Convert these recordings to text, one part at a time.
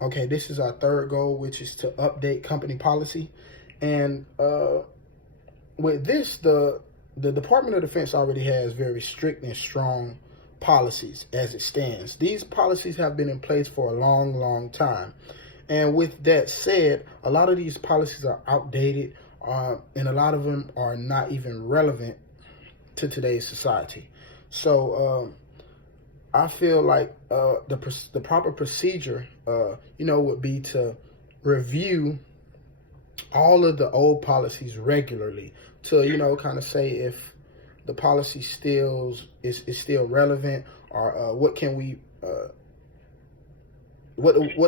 Okay, this is our third goal, which is to update company policy. And with this, the Department of Defense already has very strict and strong policies as it stands. These policies have been in place for a long, long time. And with that said, a lot of these policies are outdated, and a lot of them are not even relevant to today's society. So I feel like the proper procedure, would be to review all of the old policies regularly to, kind of say if the policy is still relevant, or what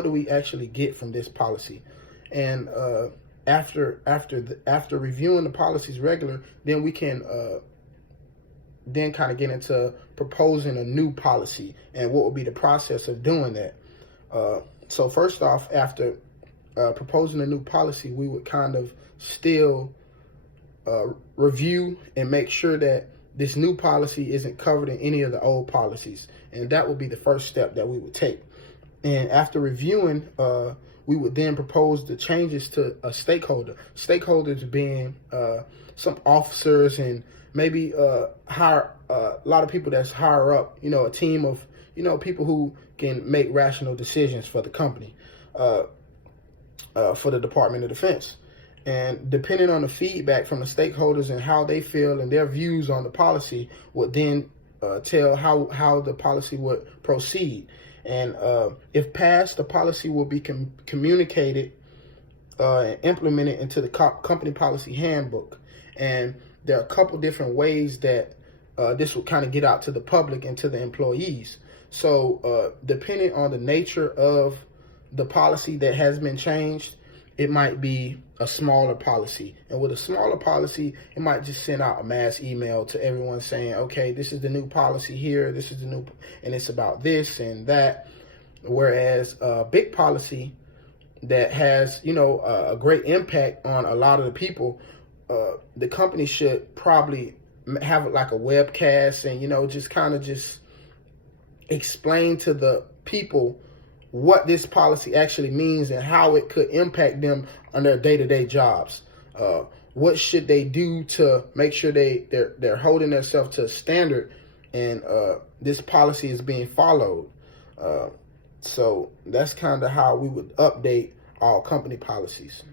do we actually get from this policy. And after reviewing the policies regular, then we can then kind of get into proposing a new policy and what would be the process of doing that. So first off, after proposing a new policy, we would kind of still review and make sure that this new policy isn't covered in any of the old policies. And that would be the first step that we would take. And after reviewing, we would then propose the changes to a stakeholder. Stakeholders being some officers and maybe hire a lot of people that's higher up, a team of, people who can make rational decisions for the company, for the Department of Defense. And depending on the feedback from the stakeholders and how they feel and their views on the policy would then tell how the policy would proceed. And if passed, the policy will be communicated and implemented into the company policy handbook. And there are a couple different ways that this will kind of get out to the public and to the employees. So depending on the nature of the policy that has been changed, it might be a smaller policy. And with a smaller policy, it might just send out a mass email to everyone saying, okay, this is the new policy here, this is the new, and it's about this and that. Whereas a big policy that has, a great impact on a lot of the people, the company should probably have like a webcast and, just explain to the people what this policy actually means and how it could impact them on their day-to-day jobs. What should they do to make sure they're holding themselves to a standard and this policy is being followed. So that's kind of how we would update our company policies.